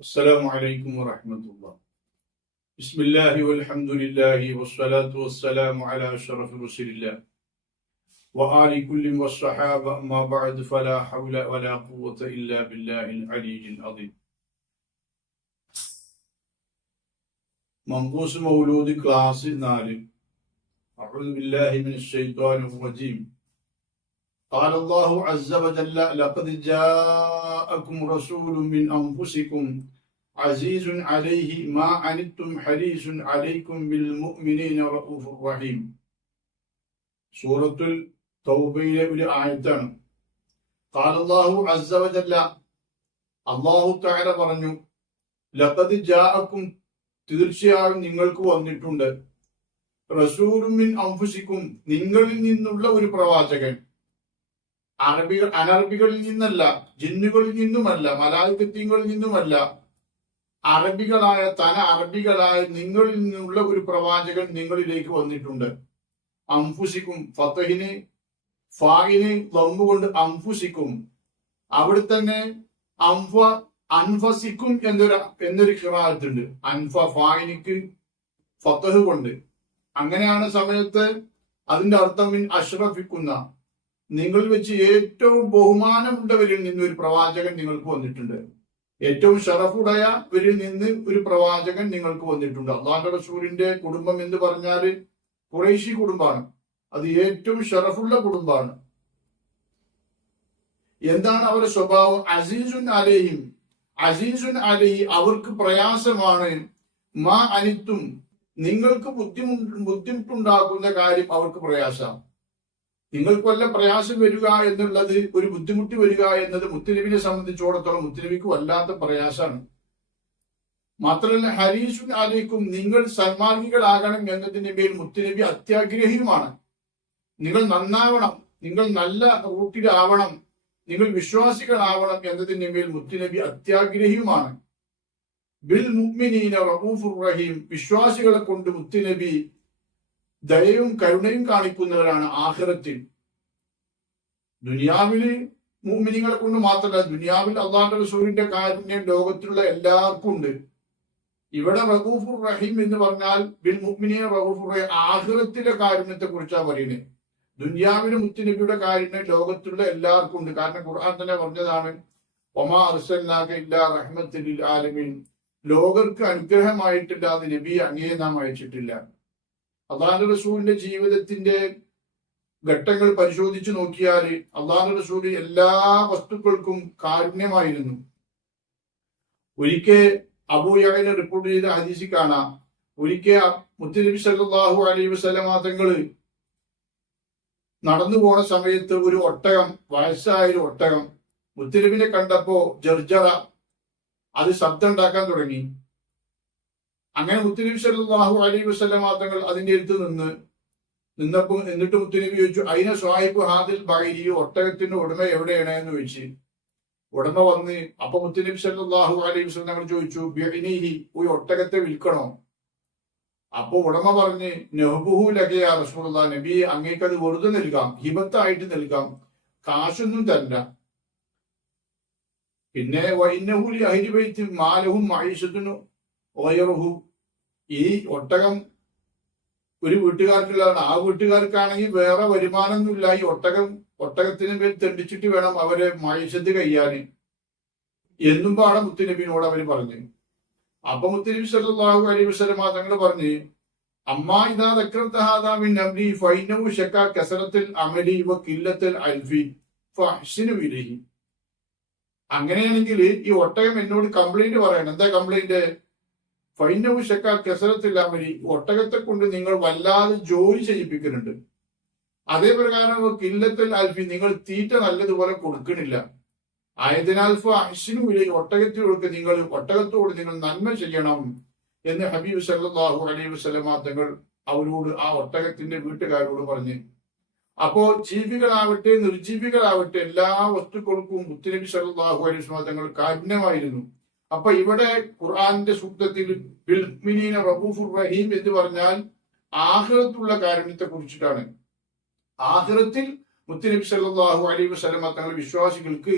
السلام عليكم ورحمة الله. بسم الله والحمد لله والصلاة والسلام على أشرف رسول الله. وآل كل والصحابة ما بعد فلا حول ولا قوة إلا بالله العلي العظيم. منقوص مولود كلاس نال أعوذ بالله من الشيطان الرجيم. قال الله عز وجل لقد جاءكم رسول من أنفسكم അസീസുൻ അലൈഹി മാ അനിത്തും ഹരീസുൻ അലൈക്കും ബിൽ മുഅ്മിനീന റഊഫുർ റഹീം സൂറത്തുൽ തൗബയിലെ ഒരു ആയത്താണ്. കാലല്ലാഹു അസ്സവജല്ല അള്ളാഹു താര പറഞ്ഞു ലഖദ് ജാഅക്കും തീർച്ചയായും നിങ്ങൾക്ക് വന്നിട്ടുണ്ട്. റസൂലുമിൻ അംഫുസിക്കും നിങ്ങളിൽ നിന്നുള്ള ഒരു പ്രവാചകൻ. അറബികൾ അനറബികളിൽ നിന്നല്ല ജിന്നുകളിൽ നിന്നുമല്ല മലായുക്കത്യങ്ങളിൽ നിന്നുമല്ല അറബികളായ തന അറബികളായ നിങ്ങളിൽ നിന്നുള്ള ഒരു പ്രവാചകൻ നിങ്ങളിലേക്ക് വന്നിട്ടുണ്ട്. അംഫുസിക്കും ഫത്തഹിന് ഫാഹിന് വമ്പുകൊണ്ട് അംഫുസിക്കും. അവിടെ തന്നെ അംഫ അൻഫസിക്കും എന്നൊരു എന്നൊരു ഖിറാത്തുണ്ട് അൻഫ ഫായിനിക്ക് ഫത്തഹ് കൊണ്ട്. അങ്ങനെയാണ് സമയത്ത് അതിന്റെ അർത്ഥം അഷ്റഫിക്കുന്ന. നിങ്ങൾ വെച്ച് ഏറ്റവും ബഹുമാനമുള്ളവരിൽ നിന്നൊരു പ്രവാചകൻ നിങ്ങൾക്ക് വന്നിട്ടുണ്ട്. ഏറ്റവും ഷറഫുടയവരിൽ നിന്ന് ഒരു പ്രവാചകൻ നിങ്ങൾക്ക് വന്നിട്ടുണ്ട്. അള്ളാഹു റസൂലിന്റെ കുടുംബം എന്ന് പറഞ്ഞാൽ കുറേശി കുടുംബമാണ് അത് ഏറ്റവും ഷറഫുള്ള കുടുംബമാണ് എന്താണ് അവരുടെ സ്വഭാവം? അസീസുൻ അലയും അസീസുൻ അലയി അവർക്ക് പ്രയാസമാണ്. മാ അനിത്തും നിങ്ങൾക്ക് ബുദ്ധിമുട്ട് ബുദ്ധിമുട്ടുണ്ടാക്കുന്ന കാര്യം അവർക്ക് പ്രയാസമാണ്. നിങ്ങൾക്ക് വല്ല പ്രയാസം വരിക എന്നുള്ളത് ഒരു ബുദ്ധിമുട്ട് വരിക എന്നത് മുത്തനബിനെ സംബന്ധിച്ചോടത്തോളം മുത്തനബിക്ക് വല്ലാത്ത പ്രയാസമാണ്. മാത്രമല്ല ഹരീഷുൻ ആലേക്കും നിങ്ങൾ സന്മാർഗികളാകണം എന്നതിന്റെ മേൽ മുത്തനബി അത്യാഗ്രഹിയുമാണ്. നിങ്ങൾ നന്നാവണം നിങ്ങൾ നല്ല റൂട്ടിലാവണം നിങ്ങൾ വിശ്വാസികളാവണം എന്നതിന്റെ മേൽ മുത്തുനബി അത്യാഗ്രഹിയുമാണ്. ബിൽ മുഅ്മിനീന റഹൂഫുർ റഹീം വിശ്വാസികളെ കൊണ്ട് മുത്തുനബി ദയവും കരുണയും കാണിക്കുന്നവരാണ് ആഹ്റത്തിൽ. ദുനിയാവിൽ മുഅ്മിനീങ്ങളെ കൊണ്ട് മാത്രമല്ല ദുനിയാവിൽ അള്ളാഹു റസൂലിന്റെ കാരുണ്യം ലോകത്തിലുള്ള എല്ലാവർക്കും ഉണ്ട്. ഇവിടെ റഹൂഫുർ റഹീം എന്ന് പറഞ്ഞാൽ ബിൽ മുഗ്മിനിയ റഹൂഫുർ റഹീം ആഹ്റത്തിലെ കാരുണ്യത്തെ കുറിച്ചാണ് പറയുന്നത് ദുനിയാവിന് മുത്തുനബിയുടെ കാരുണ്യം ലോകത്തിലുള്ള എല്ലാവർക്കും ഉണ്ട്. കാരണം ഖുർആൻ തന്നെ പറഞ്ഞതാണ് ഒമാ അർസല്ലാഖ ഇല്ല റഹ്മത്തിൽ ആലമീൻ. ലോകർക്ക് അനുഗ്രഹമായിട്ടില്ലാതെ നബി അങ്ങേ നാം അയച്ചിട്ടില്ല. അള്ളാഹു റസൂലിന്റെ ജീവിതത്തിന്റെ ഘട്ടങ്ങൾ പരിശോധിച്ചു നോക്കിയാൽ അള്ളാഹു റസൂൽ എല്ലാ വസ്തുക്കൾക്കും കാരുണ്യമായിരുന്നു. ഒരിക്കൽ അബൂയാഹിനെ റിപ്പോർട്ട് ചെയ്ത ഹദീസി കാണാം. ഒരിക്കൽ മുത്തലിബി സല്ലാഹു അലൈഹി വസ്ലമാ തങ്ങൾ നടന്നു പോണ സമയത്ത് ഒരു ഒട്ടകം വയസ്സായ ഒരു ഒട്ടകം മുത്തലിബിനെ കണ്ടപ്പോ ജർജറ അത് ശബ്ദം ഉണ്ടാക്കാൻ തുടങ്ങി. അങ്ങനെ മുത്തുനബി സല്ലാഹു അലൈ വസ്ലം തങ്ങൾ അതിന്റെ അടുത്ത് നിന്ന് നിന്നപ്പോ എന്നിട്ട് മുത്തുനബി ചോദിച്ചു അതിനെ സ്വാഹിബ് ഹാദിൽ ബൈരി ഒട്ടകത്തിന്റെ ഉടമ എവിടെയാണ്? എന്ന് ചോദിച്ചു. ഉടമ വന്ന് അപ്പൊ മുത്തുനബി സല്ലാഹു അലൈഹി വസ്ലം തങ്ങൾ ചോദിച്ചു ബിഅനിഹി? ഈ ഒട്ടകത്തെ വിൽക്കണോ? അപ്പൊ ഉടമ പറഞ്ഞ് നെഹബുഹു ലഗയാ റസൂലുള്ള നബി അങ്ങേക്ക് അത് വെറുതെ നൽകാം ഹിബത്തായിട്ട് നൽകാം കാശൊന്നും തരണ്ട. പിന്നെ വൈനഹുലി അഹിരിബൈത്ത് മാലഹും മൈഷത്തിനു ഓയറുഹു ഈ ഒട്ടകം ഒരു വീട്ടുകാർക്കുള്ളതാണ്. ആ വീട്ടുകാർക്കാണെങ്കിൽ വേറെ വരുമാനമൊന്നുമില്ല. ഈ ഒട്ടകം ഒട്ടകത്തിന് മേൽ തെണ്ടിച്ചിട്ട് വേണം അവരെ മൈഷത്ത് കയ്യാന്. എന്നും പാടെ മുത്തുനബിനോട് അവർ പറഞ്ഞു. അപ്പൊ മുത്തുനബി സല്ലാഹു അലൈഹി വസല്ലം തങ്ങൾ പറഞ്ഞു അമ്മാ ഇദാ ദക്രത ഹാദാ മിൻ അംരി ഫൈനഹു ശക്ക കസറത്തിൽ അമലി വ കില്ലത്തിൽ അൽഫി അങ്ങനെയാണെങ്കിൽ ഈ ഒട്ടകം എന്നോട് കംപ്ലൈന്റ് പറയണം. എന്താ കംപ്ലൈന്റ് ഫൈനഹു കെസരത്തില്ലാമരി ഒട്ടകത്തെ കൊണ്ട് നിങ്ങൾ വല്ലാതെ ജോലി ചെയ്യിപ്പിക്കുന്നുണ്ട്. അതേ പ്രകാരം കില്ലത്തിൽ അൽഫി നിങ്ങൾ തീറ്റ നല്ലതുപോലെ കൊടുക്കണില്ല ആയതിനാൽ അശ്വിനുമിലെ ഒട്ടകത്തിലൊക്കെ നിങ്ങൾ ഒട്ടകത്തോട് നിങ്ങൾ നന്മ ചെയ്യണം എന്ന് ഹബീബ് സല്ലാഹു അലൈഹി വസ്ലമ തങ്ങൾ അവരോട് ആ ഒട്ടകത്തിന്റെ വീട്ടുകാരോട് പറഞ്ഞു. അപ്പോ ജീവികളാവട്ടെ നിർജീവികളാവട്ടെ എല്ലാ വസ്തുക്കൾക്കും മുത്തുനബി സല്ലാഹു അലൈഹി വസ്ലമ തങ്ങൾ കാരുണ്യമായിരുന്നു. അപ്പൊ ഇവിടെ ഖുർആാന്റെ ശുദ്ധത്തിൽ റഹീം എന്ന് പറഞ്ഞാൽ ആഹ്റത്തുള്ള കാരുണ്യത്തെ കുറിച്ചിട്ടാണ്. ആഹ്റത്തിൽ മുത്തലിബ് സല്ലാഹു അലൈഹി വസ്ലമ തങ്ങൾ വിശ്വാസികൾക്ക്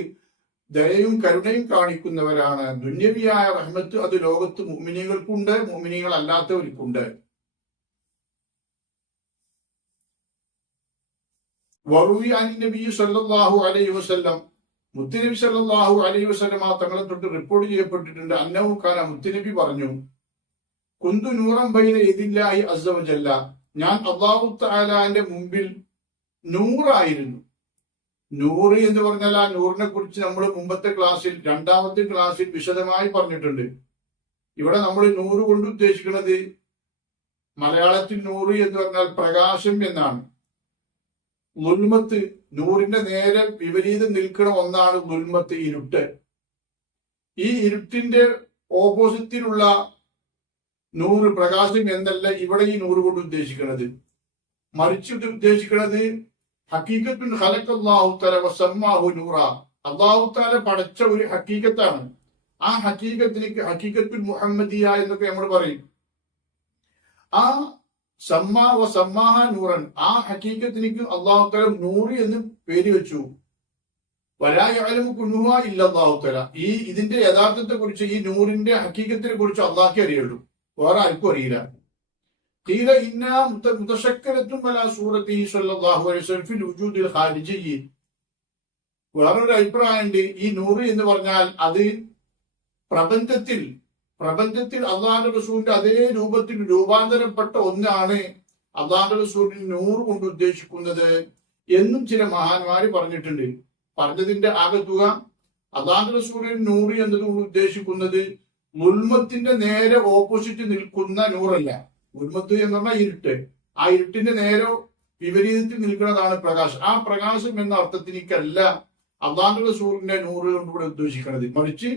ദയയും കരുണയും കാണിക്കുന്നവരാണ്. ദുന്യവിയായ റഹ്മത്ത് അത് ലോകത്ത് മോമിനികൾക്കുണ്ട് മോമിനികൾ അല്ലാത്തവർക്കുണ്ട് വറുവി അലി നബി സല്ലാഹു അലൈഹി വസല്ലം മുത്തുനബി സല്ലാഹു അലൈ വസല്ലം ആ തങ്ങളെ തൊട്ട് റിപ്പോർട്ട് ചെയ്യപ്പെട്ടിട്ടുണ്ട്. അന്നവും കാല മുത്തുനബി പറഞ്ഞു കുന്തു നൂറം ബൈന എതില്ലായി അസമജല്ല ഞാൻ അള്ളാഹു താലാന്റെ മുമ്പിൽ നൂറായിരുന്നു. നൂറ് എന്ന് പറഞ്ഞാൽ ആ നൂറിനെ കുറിച്ച് നമ്മൾ മുമ്പത്തെ ക്ലാസ്സിൽ രണ്ടാമത്തെ ക്ലാസ്സിൽ വിശദമായി പറഞ്ഞിട്ടുണ്ട്. ഇവിടെ നമ്മൾ നൂറ് കൊണ്ട് ഉദ്ദേശിക്കുന്നത് മലയാളത്തിൽ നൂറ് എന്ന് പറഞ്ഞാൽ പ്രകാശം എന്നാണ്. ലുൽമത്ത് നൂറിന്റെ നേരെ വിപരീതം നിൽക്കുന്ന ഒന്നാണ് ലുൽമത്ത് ഇരുട്ട്. ഈ ഇരുട്ടിന്റെ ഓപ്പോസിറ്റിലുള്ള നൂറ് പ്രകാശം എന്നല്ല ഇവിടെ ഈ നൂറ് കൊണ്ട് ഉദ്ദേശിക്കുന്നത് മറിച്ച് ഇത് ഉദ്ദേശിക്കുന്നത് ഹക്കീക്കത്തുൻ ഖലഖല്ലാഹു തആല വസമ്മാഹു നൂറ. അല്ലാഹു തആല പടച്ച ഒരു ഹക്കീക്കത്താണ് ആ ഹക്കീക്കത്തിലേക്ക് ഹക്കീക്കത്തുൽ മുഹമ്മദിയ എന്നൊക്കെ നമ്മൾ പറയും. ആ സമ്മാ വ സമ്മാഹ നൂറൻ ആ ഹക്കീക്കത്തിലേക്ക് അള്ളാഹു തആല നൂറ് എന്ന് പേര് വെച്ചു വലായാലും കുന്നുഹ ഇല്ല അള്ളാഹു തആല ഈ ഇതിന്റെ യഥാർത്ഥത്തെ കുറിച്ച് ഈ നൂറിന്റെ ഹക്കീക്കത്തിനെ കുറിച്ച് അള്ളാഹ്ക്കേ അറിയുള്ളൂ വേറെ ആർക്കും അറിയില്ല قيل إنها متشكلة على صورته صلى الله عليه وسلم في الوجود الخارجي വേറൊരു അഭിപ്രായമുണ്ട് ഈ നൂറ് എന്ന് പറഞ്ഞാൽ അത് പ്രപഞ്ചത്തിൽ പ്രപഞ്ചത്തിൽ അള്ളാഹുന്റെ റസൂലിന്റെ അതേ രൂപത്തിൽ രൂപാന്തരപ്പെട്ട ഒന്നാണ് അള്ളാഹുന്റെ റസൂലിന് നൂറ് കൊണ്ട് ഉദ്ദേശിക്കുന്നത് എന്നും ചില മഹാന്മാര് പറഞ്ഞിട്ടുണ്ട്. പറഞ്ഞതിന്റെ ആകത്തുക അള്ളാഹുന്റെ റസൂലിന് നൂറ് എന്നതുകൊണ്ട് ഉദ്ദേശിക്കുന്നത് മുൽമത്തിന്റെ നേരെ ഓപ്പോസിറ്റ് നിൽക്കുന്ന നൂറല്ല. മുൽമത്ത് എന്ന് പറഞ്ഞാൽ ഇരുട്ട്. ആ ഇരുട്ടിന്റെ നേരെ വിപരീതത്തിൽ നിൽക്കുന്നതാണ് പ്രകാശം. ആ പ്രകാശം എന്ന അർത്ഥത്തിലേക്കല്ല അള്ളാഹു റസൂലിന്റെ നൂറ് കൊണ്ട് ഇവിടെ ഉദ്ദേശിക്കുന്നത് മറിച്ച്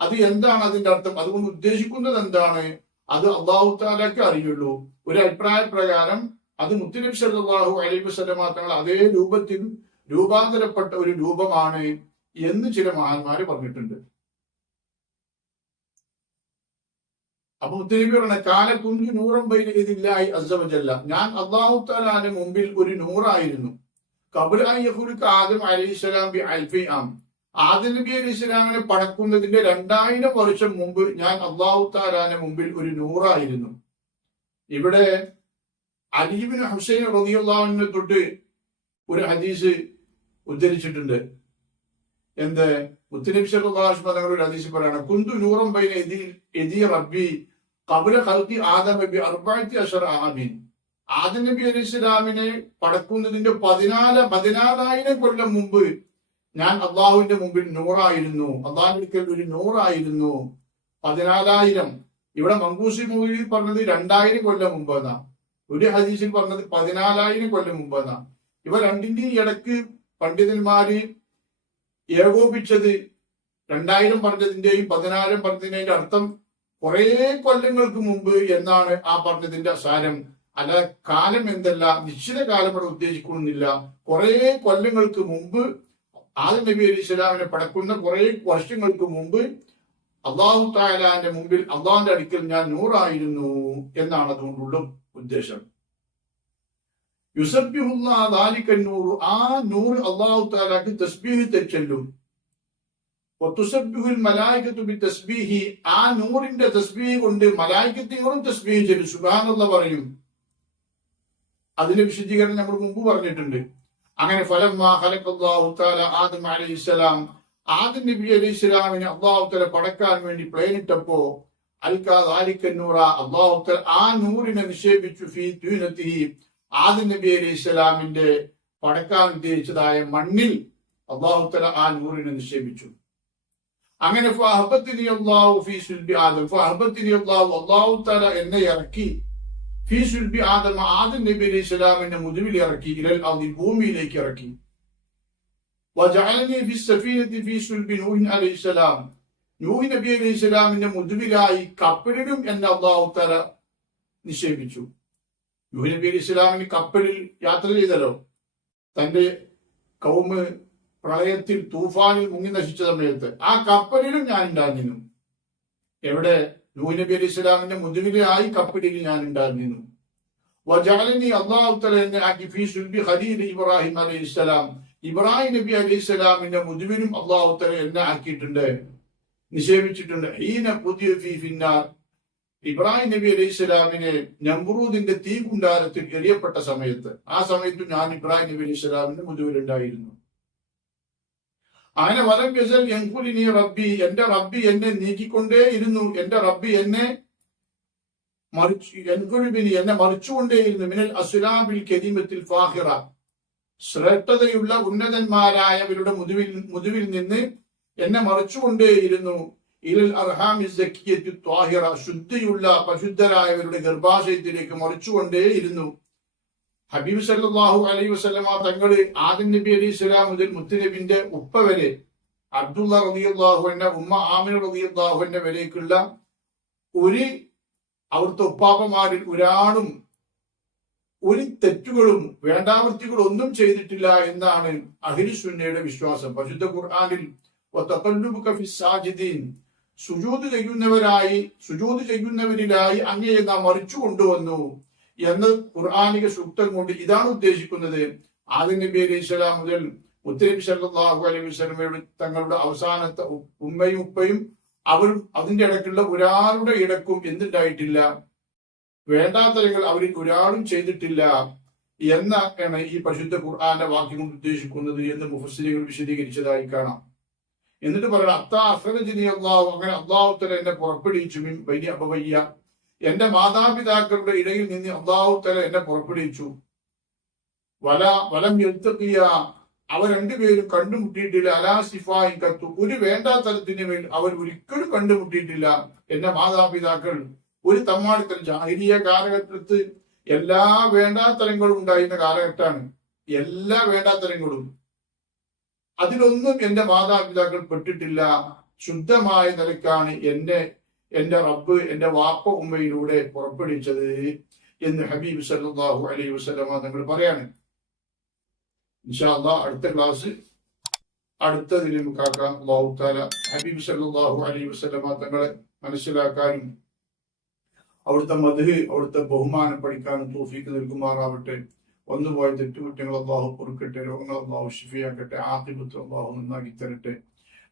അത് എന്താണ് അതിന്റെ അർത്ഥം? അതുകൊണ്ട് ഉദ്ദേശിക്കുന്നത് എന്താണ്? അത് അള്ളാഹു താലാക്ക് അറിയുള്ളൂ. ഒരു അഭിപ്രായ പ്രകാരം അത് മുത്തലിഫ് സല്ലല്ലാഹു അലൈഹി വസല്ലമ തങ്ങൾ അതേ രൂപത്തിൽ രൂപാന്തരപ്പെട്ട ഒരു രൂപമാണ് എന്ന് ചില മഹാന്മാര് പറഞ്ഞിട്ടുണ്ട്. അപ്പൊ മുത്തനബി പറഞ്ഞ കാലക്കുഞ്ഞു നൂറം ഇതില്ലായി അസവജല്ല ഞാൻ അള്ളാഹു താലാന്റെ മുമ്പിൽ ഒരു നൂറായിരുന്നു. കബുലായി ആദം അലൈഹിസ്സലാം ബി അൽഫി ആം. ആദം ഇസ്ലാമിനെ പടക്കുന്നതിന്റെ രണ്ടായിരം വർഷം മുമ്പ് ഞാൻ അള്ളാഹു താലാന്റെ മുമ്പിൽ ഒരു നൂറായിരുന്നു. ഇവിടെ അലീബിന് ഹുസൈൻ റബിയുള്ളാഹിനെ തൊട്ട് ഒരു ഹദീസ് ഉദ്ധരിച്ചിട്ടുണ്ട്. എന്ത്? മുത്തനബി ഒരു ഹദീസ് പറയാണ് കുന്തു നൂറം ബൈന റബ്ബി കബുല ഖൽഖി ആദം നബി അശറ ആമീൻ. ആദം നബി പടക്കുന്നതിന്റെ പതിനാല് പതിനാലായിരം കൊല്ലം മുമ്പ് ഞാൻ അള്ളാഹുവിന്റെ മുമ്പിൽ നൂറായിരുന്നു. അള്ളാഹുക്കൽ ഒരു നൂറായിരുന്നു. പതിനാലായിരം. ഇവിടെ മങ്കൂസി മൂവിയിൽ പറഞ്ഞത് രണ്ടായിരം കൊല്ലം മുമ്പ് എന്നാ ഒരു ഹദീസിൽ പറഞ്ഞത് പതിനാലായിരം കൊല്ലം മുമ്പ് എന്നാ ഇവ രണ്ടിന്റെയും ഇടയ്ക്ക് പണ്ഡിതന്മാര് ഏകോപിച്ചത് രണ്ടായിരം പറഞ്ഞതിന്റെയും പതിനായിരം പറഞ്ഞതിന്റെ അർത്ഥം കുറെ കൊല്ലങ്ങൾക്ക് മുമ്പ് എന്നാണ് ആ പറഞ്ഞതിന്റെ സാരം. അല്ല കാലം എന്തല്ല നിശ്ചിത കാലം ഇവിടെ ഉദ്ദേശിക്കുന്നില്ല. കുറെ കൊല്ലങ്ങൾക്ക് മുമ്പ് ആദം നബി അലി ഇസ്ലാമിനെ പടക്കുന്ന കുറെ വർഷങ്ങൾക്ക് മുമ്പ് അള്ളാഹു തായാലാന്റെ മുമ്പിൽ അള്ളാഹിന്റെ അടുക്കൽ ഞാൻ നൂറായിരുന്നു എന്നാണ് അതുകൊണ്ടുള്ള ഉദ്ദേശം. യുസബ്ബിഹുല്ലാലിക്കൻ നൂറ്. ആ നൂറ് അള്ളാഹു താലാക്ക് തസ്ബീഹ് ബി തസ്ബീഹി ആ നൂറിന്റെ തസ്ബീഹ് കൊണ്ട് മലായിക്കത്തിനോടും തസ്ബീഹ് ചെല്ലും സുബാനുള്ള പറയും. അതിന്റെ വിശദീകരണം നമ്മൾ മുമ്പ് പറഞ്ഞിട്ടുണ്ട്. അങ്ങനെ ഫലം ഖലഖല്ലാഹു തആല ആദം അലൈഹിസ്സലാം ആദം നബി അലി ഇസ്ലാമിനെ അള്ളാഹുത്തല പടക്കാൻ വേണ്ടി പ്ലേനിട്ടപ്പോ അൽക്കാലിക്കന്നൂറ അള്ളാഹു തആല ആ നൂറിനെ നിക്ഷേപിച്ചു ഫീ ദ്വീനത്തിഹി ആദം നബി അലി ഇസ്ലാമിന്റെ പടക്കാൻ ഉദ്ദേശിച്ചതായ മണ്ണിൽ അള്ളാഹുത്തല ആ നൂറിനെ നിക്ഷേപിച്ചു. അങ്ങനെ ഫഹബത്തിനി അള്ളാഹു ഫീ സുൽബി ആദം. ഫഹബത്തിനി അള്ളാഹു അള്ളാഹുത്തല എന്നെ ഇറക്കി. ഫീ സുൽബി ആദം നബി അലൈഹി സ്വലാമിന്റെ മുതുവിൽ ഇറക്കി ഇരൽ അർദി ഭൂമിയിലേക്ക് ഇറക്കി നൂഹ് മുതുവിലായി കപ്പലിലും എന്നെ അള്ളാഹു തആല നിക്ഷേപിച്ചു നൂഹി നബി അലൈഹി സ്വലാമിന് കപ്പലിൽ യാത്ര ചെയ്തല്ലോ തന്റെ കൗമ് പ്രളയത്തിൽ തൂഫാനിൽ മുങ്ങി നശിച്ച സമയത്ത് ആ കപ്പലിലും ഞാൻ ഉണ്ടായിരുന്നു എവിടെ നൂഹ് നബി ഇസ്ലാമിന്റെ മുതുകിലായി കപ്പിടിയിൽ ഞാൻ ഉണ്ടായിരുന്നു. വജാലിനി അള്ളാഹു തല എന്നെ ആക്കി ഫീ സുൽബി ഖലീൽ ഇബ്രാഹിം അലൈഹി ഇസ്ലാം ഇബ്രാഹിം നബി അലൈഹി ഇസ്ലാമിന്റെ മുതുവിനും അള്ളാഹു തല എന്നെ ആക്കിയിട്ടുണ്ട് നിക്ഷേപിച്ചിട്ടുണ്ട് ഹീന പുതിയ ഫി ഇബ്രാഹിം നബി അലൈഹി ഇസ്ലാമിനെ നമ്രൂദിന്റെ തീ കുണ്ടാരത്തിൽ എറിയപ്പെട്ട സമയത്ത് ആ സമയത്ത് ഞാൻ ഇബ്രാഹിം നബി അലൈഹി ഇസ്ലാമിന്റെ മുതുവിലുണ്ടായിരുന്നു. അങ്ങനെ വലം ഗസൽ യങ്കുലിനി റബ്ബി. എന്റെ റബ്ബി എന്നെ നീക്കിക്കൊണ്ടേ ഇരുന്നു എന്റെ റബ്ബി എന്നെ മറിച്ചു എൻകുലിബിനി എന്നെ മറിച്ചുകൊണ്ടേയിരുന്നു. മിനൽ അസുലാബിൽ കെരീമത്തിൽ ഫാഹിറ. ശ്രേഷ്ഠതയുള്ള ഉന്നതന്മാരായവരുടെ മുതുവിൽ മുതുവിൽ നിന്ന് എന്നെ മറിച്ചുകൊണ്ടേയിരുന്നു. ഇലൽ ശുദ്ധിയുള്ള പരിശുദ്ധരായവരുടെ ഗർഭാശയത്തിലേക്ക് മറിച്ചുകൊണ്ടേയിരുന്നു. ഹബീബ് സല്ലാഹു അലൈ വസ്ലമ തങ്ങൾ ആദിൻ നബി അലി ഇസ്ലാം മുതൽ മുത്തുനബിന്റെ ഉപ്പ വരെ അബ്ദുള്ള റബിയുല്ലാഹുവിന്റെ ഉമ്മ ആമിർ റബിയുല്ലാഹുവിന്റെ വരേക്കുള്ള ഒരു അവിടുത്തെ ഉപ്പാപ്പമാരിൽ ഒരാളും ഒരു തെറ്റുകളും വേണ്ടാവൃത്തികളും ഒന്നും ചെയ്തിട്ടില്ല എന്നാണ് അഹിരിസുന്നയുടെ വിശ്വാസം. പരിശുദ്ധ ഖുർആാനിൽ സുജൂത് ചെയ്യുന്നവരായി സുജൂത് ചെയ്യുന്നവരിലായി അങ്ങയെ നാം മറിച്ചു കൊണ്ടുവന്നു എന്ന് ഖുർആാനിക സൂക്തം കൊണ്ട് ഇതാണ് ഉദ്ദേശിക്കുന്നത്. ആദ്യ നബി അലൈഹി സ്വലാം മുതൽ മുത്തനബി സല്ലാഹു അലൈഹി വസ്ലമയുടെ തങ്ങളുടെ അവസാനത്തെ ഉമ്മയും ഉപ്പയും അവരും അതിന്റെ ഇടയ്ക്കുള്ള ഒരാളുടെ ഇടക്കും എന്തുണ്ടായിട്ടില്ല. വേണ്ടാത്തരങ്ങൾ അവരിൽ ഒരാളും ചെയ്തിട്ടില്ല എന്നാണ് ഈ പരിശുദ്ധ ഖുർആാന്റെ വാക്യം കൊണ്ട് ഉദ്ദേശിക്കുന്നത് എന്ന് മുഫസ്സിലുകൾ വിശദീകരിച്ചതായി കാണാം. എന്നിട്ട് പറയണം അത്താ അഫ്രജിനി അള്ളാഹു അങ്ങനെ അള്ളാഹുത്തല എന്നെ പുറപ്പെടുവിച്ചു. വലിയ അപവയ്യ എന്റെ മാതാപിതാക്കളുടെ ഇടയിൽ നിന്ന് അള്ളാഹുത്തല എന്നെ പുറപ്പെടുവിച്ചു. വല വലം എഴുത്തക്കിയ അവർ രണ്ടുപേരും കണ്ടുമുട്ടിയിട്ടില്ല. അലാ സിഫായി കത്തു ഒരു വേണ്ടാത്തരത്തിന് വേണ്ടി അവർ ഒരിക്കലും കണ്ടുമുട്ടിയിട്ടില്ല. എന്റെ മാതാപിതാക്കൾ ഒരു തമ്മാടിത്തരം ജാഹിരിയ കാലഘട്ടത്ത് എല്ലാ വേണ്ടാത്തരങ്ങളും ഉണ്ടായിരുന്ന കാലഘട്ടമാണ്. എല്ലാ വേണ്ടാത്തരങ്ങളും. അതിലൊന്നും എന്റെ മാതാപിതാക്കൾ പെട്ടിട്ടില്ല. ശുദ്ധമായ നിലക്കാണ് എന്നെ എന്റെ റബ്ബ് എന്റെ വാപ്പ ഉമ്മയിലൂടെ പുറപ്പെടുവിച്ചത് എന്ന് ഹബീബ് സല്ലല്ലാഹു അലൈഹി വസ്ലമ തങ്ങൾ പറയാണ്. ഇൻഷാ അല്ലാഹ് അടുത്ത ക്ലാസ് അടുത്തതിൽ നമുക്കാക്കാം അള്ളാഹു താല ഹബീബ് സല്ലല്ലാഹു അലൈഹി വസ്ലമ തങ്ങളെ മനസ്സിലാക്കാനും അവിടുത്തെ മധു അവിടുത്തെ ബഹുമാനം പഠിക്കാനും തോഫീക്ക് നൽകുമാറാവട്ടെ. വന്നുപോയ തെറ്റുകുറ്റങ്ങൾ അള്ളാഹു പൊറുക്കട്ടെ രോഗങ്ങൾ അള്ളാഹു ഷിഫിയാക്കട്ടെ ആത്തിപുത്രം അള്ളാഹു നന്നാക്കി തരട്ടെ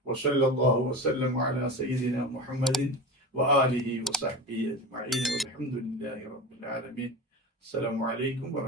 വസല്ലല്ലാഹു വസല്ലം അലാ സയ്യിദിന മുഹമ്മദിൻ وآله وصحبه أجمعين والحمد لله رب العالمين. السلام عليكم ورحمة